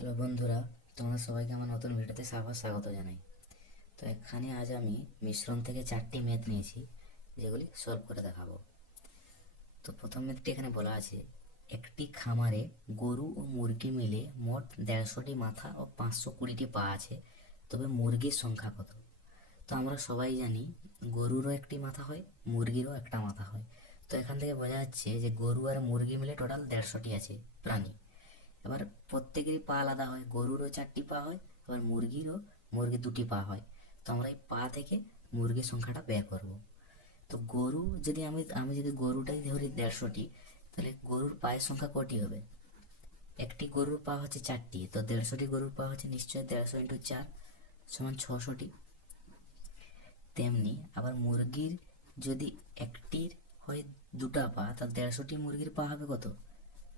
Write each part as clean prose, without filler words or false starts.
Hello বন্ধুরা, তোমরা সবাইকে আমার নতুন ভিডিওতে স্বাগত জানাই। তো এখানে আজ আমি মিশ্রণ থেকে 4টি ম্যাথ নিয়েছি, যেগুলি সলভ করে দেখাবো। তো প্রথম ম্যাথটি এখানে বলা আছে, একটি খামারে গরু ও মুরগি মিলে মোট 150টি মাথা ও 520টি পা আছে, তবে মুরগির সংখ্যা কত? তো আমরা সবাই জানি গরুরও একটি মাথা হয়, মুরগিরও একটা মাথা হয়। তো এখান থেকে বোঝা যাচ্ছে যে গরু আর মুরগি মিলে টোটাল 150টি আছে প্রাণী। এবার প্রত্যেকেরই পা আলাদা হয়, গরুরও 4টি পা হয়, আবার মুরগির 2টি পা হয়। তো আমরা এই পা থেকে মুরগির সংখ্যাটা বের করব। তো গরু যদি আমি আমি যদি গরুটাই ধরি 150টি, তাহলে গরুর পায়ের সংখ্যা কটি হবে? একটি গরুর পা হচ্ছে 4টি, তো 150টি গরুর পা হচ্ছে নিশ্চয়ই 150 ইন্টু 4 সমান 600টি। তেমনি আবার মুরগির যদি একটির হয় 2টা পা, তা 150টি মুরগির পা হবে কত?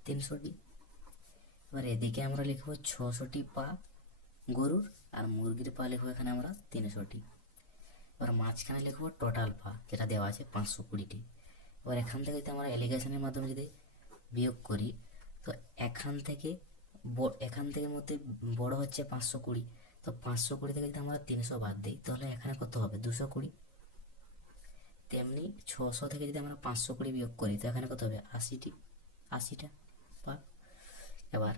300টি। এবার এদিকে আমরা লিখবো 600টি পা গরুর, আর মুরগির পা লিখবো এখানে আমরা 300টি। এবার মাঝখানে লিখবো টোটাল পা, যেটা দেওয়া আছে 520টি। এবার এখান থেকে যদি আমরা এলিগেশনের মাধ্যমে যদি বিয়োগ করি, তো এখান থেকে মধ্যে বড় হচ্ছে 520। তো 520 থেকে যদি আমরা 300 বাদ দিই, তাহলে এখানে কত হবে? 220। তেমনি 600 থেকে যদি আমরা 520 বিয়োগ করি, তো এখানে কত হবে? 80টা পা। এবার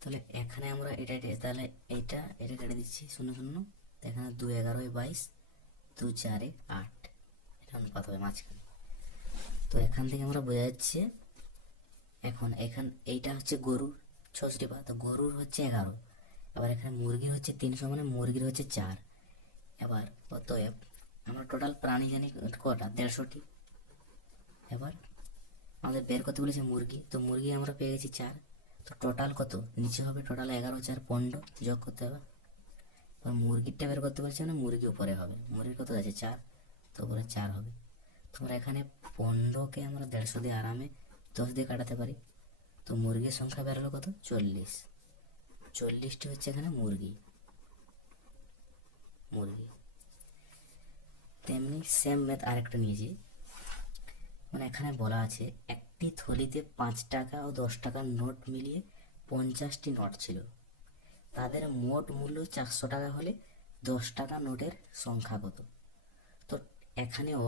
তাহলে এখানে আমরা তাহলে এটা কেটে দিচ্ছি 0 0। তো এখানে 2 11 22, 2 4 8, এটা অনুপাত হবে মাঝখানে। তো এখান থেকে আমরা বোঝা যাচ্ছে, এইটা হচ্ছে গরুর 66 পা, তো গরুর হচ্ছে 11। এবার এখানে মুরগির হচ্ছে 300, মানে মুরগির হচ্ছে 4। এবার অতএব আমরা টোটাল প্রাণী জানি কটা? 150টি। এবার আমাদের বের করতে বলেছে মুরগি, তো মুরগি আমরা পেয়ে গেছি 4। তো টোটাল কত নিচে হবে? টোটাল 11 4 15 যোগ করতে হবে। এবার মুরগিরটা বের করতে পারছি, মানে মুরগি উপরে হবে। মুরগির কত আছে? 4, তো উপরে 4 হবে। তোমরা এখানে 15কে আমরা 150 দিয়ে আরামে 10 দিয়ে কাটাতে পারি। তো মুরগির সংখ্যা বেরোলো কত? 40টি হচ্ছে এখানে মুরগি। তেমনি সেম ম্যাথ আরেকটা নিয়েছি। মানে এখানে বলা আছে, একটি থলিতে 5 টাকা ও 10 টাকার নোট মিলিয়ে 50টি নোট ছিল। তাদের মোট মূল্য 400 টাকা হলে 10 টাকা নোটের সংখ্যা কত? তো এখানেও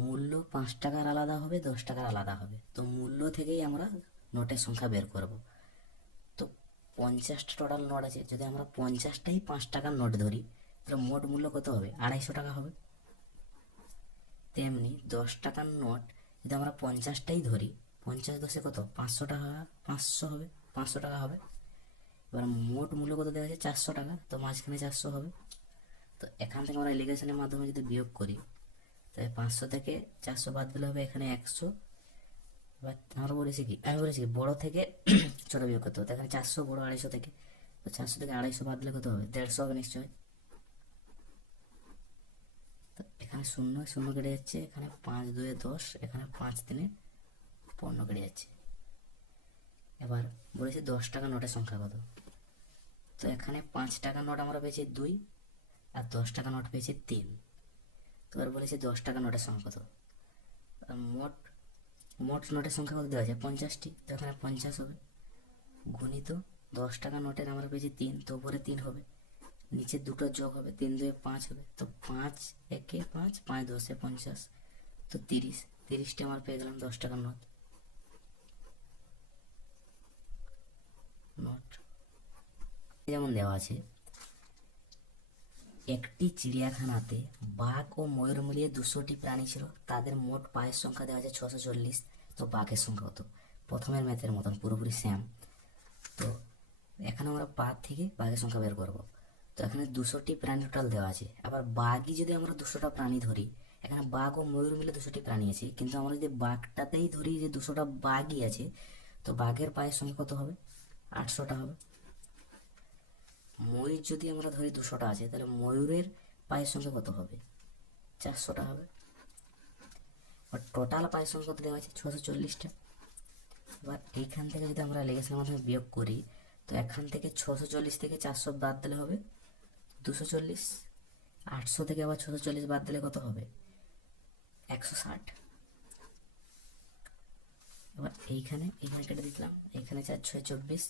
মূল্য 5 টাকার আলাদা হবে, 10 টাকার আলাদা হবে। তো মূল্য থেকেই আমরা নোটের সংখ্যা বের করব। তো 50টা টোটাল নোট আছে, যদি আমরা 50টাই 5 টাকার নোট ধরি, তাহলে মোট মূল্য কত হবে? 250 টাকা হবে। তেমনি 10 টাকার নোট যদি আমরা 50টাই ধরি, 50 10 কত? 500 টাকা, 500 হবে, 500 টাকা হবে। এবার মোট মূল্য কত দেওয়া আছে? 400 টাকা, তো মাঝখানে 400 হবে। তো এখান থেকে আমরা এলিগেশনের মাধ্যমে যদি বিয়োগ করি, তাই 500 থেকে 400 বাদ দিলে হবে এখানে 100। এবার আমি বলেছি কি বড় থেকে ছোট বিয়োগ করতে হবে। এখানে 400 বড় 250 থেকে, তো 400 থেকে 250 বাদ দিলে কত হবে? 150 হবে নিশ্চয়। তো এখানে শূন্য শূন্য কেটে যাচ্ছে, এখানে 5 2 10, এখানে 5 3 15 কেটে যাচ্ছে। এবার বলেছি 10 টাকা নোটের সংখ্যা কত? তো এখানে 5 টাকা নোট আমরা পেয়েছি 2, আর 10 টাকা নোট পেয়েছি 3। তো এবার বলেছি 10 টাকা নোটের সংখ্যা কত? মোট মোট নোটের সংখ্যা কত দেওয়া আছে? 50টি, তো এখানে 50 হবে গুণিত 10 টাকা নোটের আমরা পেয়েছি 3, তো উপরে 3 হবে, নিচে দুটো যোগ হবে, 3 2 5 হবে। তো 5 1 5, 5 10 50, তো 30টি আমার পেয়ে গেলাম 10 টাকার নোট। যেমন দেওয়া আছে, একটি চিড়িয়াখানাতে বাঘ ও ময়ূর মিলিয়ে 200টি প্রাণী ছিল, তাদের মোট পায়ের সংখ্যা দেওয়া আছে 640। তো বাঘের সংখ্যা কত? প্রথমের ম্যাথের মতন পুরোপুরি সেম। তো এখানে আমরা পা থেকে বাঘের সংখ্যা বের করব। তো এখানে 200টি প্রাণী টোটাল দেওয়া আছে। আবার বাঘই যদি আমরা 200টা প্রাণী ধরি, এখানে বাঘ ও ময়ূর মিলে 200টি প্রাণী আছে, কিন্তু আমরা যদি বাঘটাতেই ধরি যে 200টা বাঘই আছে, তো বাঘের পায়ের সংখ্যা কত হবে? 800টা হবে। ময়ূর যদি আমরা ধরি 200টা আছে, তাহলে ময়ূরের পায়ের সংখ্যা কত হবে? 400টা হবে। আর টোটাল পায়ের সংখ্যা কত দেওয়া আছে? 640টা। এবার এইখান থেকে যদি আমরা লেগেশনের মাধ্যমে বিয়োগ করি, তো এখান থেকে 640 থেকে 400 বাদ দিলে হবে 240। 800 থেকে আবার 640 বাদ দিলে কত হবে? 160। এবার এইখানে কেটে দিলাম, এইখানে 4 6 24,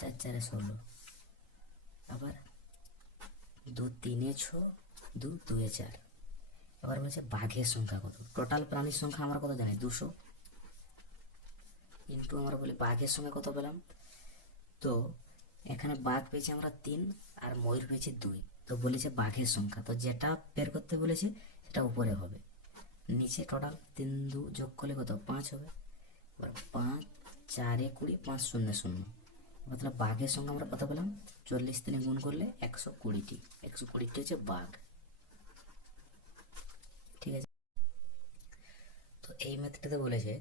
4 4 16, আবার 2 3 6, 2 2 4। এবার বলছে বাঘের সংখ্যা কত। টোটাল প্রাণীর সংখ্যা আমরা কত জানি, 200, ইন্টু আমরা বলি বাঘের সংখ্যা কত পেলাম। তো এখানে বাঘ পেয়েছি আমরা 3 আর ময়ূর পেয়েছি 2। তো বলেছে বাঘের সংখ্যা, তো যেটা বের করতে বলেছে সেটা উপরে হবে, নিচে টোটাল 3 2 যোগ করলে কত 5 হবে। এবার 5 4 20, 5 0 0। মতলব বাঘের সংখ্যা আমরা কত পেলাম, 40 দিনে গুণ করলে 120টি, 120টি হচ্ছে বাঘ। ঠিক আছে। তো এই মেথডটাতে বলেছে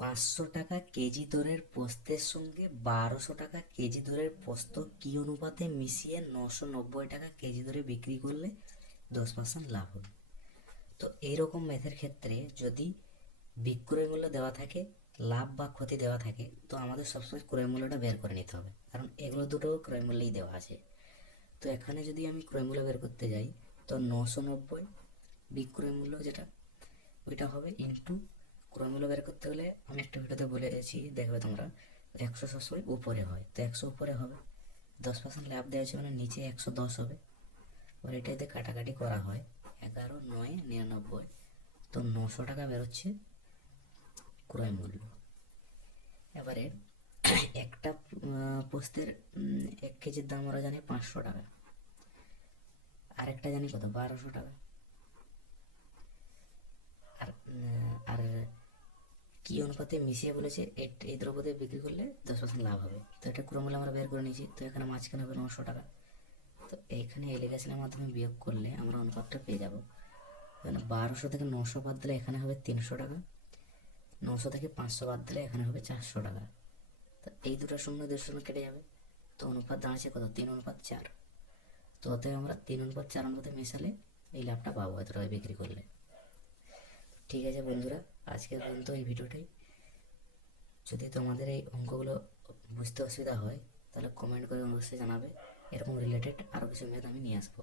500 টাকা কেজি দরের পোস্তের সঙ্গে 1200 টাকা কেজি দরের পোস্ত কি অনুপাতে মিশিয়ে 990 টাকা কেজি দরে বিক্রি করলে 10% লাভ হবে। তো এইরকম ম্যাথের ক্ষেত্রে যদি বিক্রয় মূল্য দেওয়া থাকে, লাভ বা ক্ষতি দেওয়া থাকে, তো আমাদের সবসময় ক্রয় মূল্যটা বের করে নিতে হবে, কারণ এগুলো দুটো ক্রয় মূল্যেই দেওয়া আছে। তো এখানে যদি আমি ক্রয় মূল্য বের করতে যাই, তো 990 বিক্রয় মূল্য যেটা ওইটা হবে ইন্টু ক্রয় মূল্য বের করতে হলে আমি একটা ভিডিওতে বলেছি, দেখবে তোমরা, 100 সবসময় উপরে হয়, তো 100 উপরে হবে, 10% লাভ দেওয়া আছে মানে নিচে 110 হবে। এবার এটাতে কাটাকাটি করা হয়, 11 9 99, তো 900 টাকা বেরোচ্ছে ক্রয় মূল্য। এবারে একটা পোস্তের 1 কেজির দাম আমরা জানি 500 টাকা, আরেকটা জানি কত 1200 টাকা, আর আর কি অনুপাতে মিশিয়ে বলেছে এই দ্রব্যতে বিক্রি করলে 10% লাভ হবে। তো এটা ক্রমূল্য আমরা বের করে নিয়েছি, তো এখানে মাঝখানে হবে 900 টাকা। তো এইখানে এলিগেশনের মাধ্যমে বিয়োগ করলে আমরা অনুপাতটা পেয়ে যাবো। 1200 থেকে 900 বাদ দিলে এখানে হবে 300 টাকা, 900 থেকে 500 বাদ দিলে এখানে হবে 400 টাকা। তো এই দুটো শূন্য 2 কেটে যাবে, তো অনুপাত দাঁড়াচ্ছে কত 3:4। তো অতএব আমরা 3:4 অনুপাতে মেশালে এই লাভটা পাবো এত টাকায় বিক্রি করলে। ঠিক আছে বন্ধুরা, আজকের পর্যন্ত এই ভিডিওটাই। যদি তোমাদের এই অঙ্কগুলো বুঝতে অসুবিধা হয় তাহলে কমেন্ট করে অবশ্যই জানাবে, এরকম রিলেটেড আরও কিছু ম্যাথ আমি নিয়ে আসবো।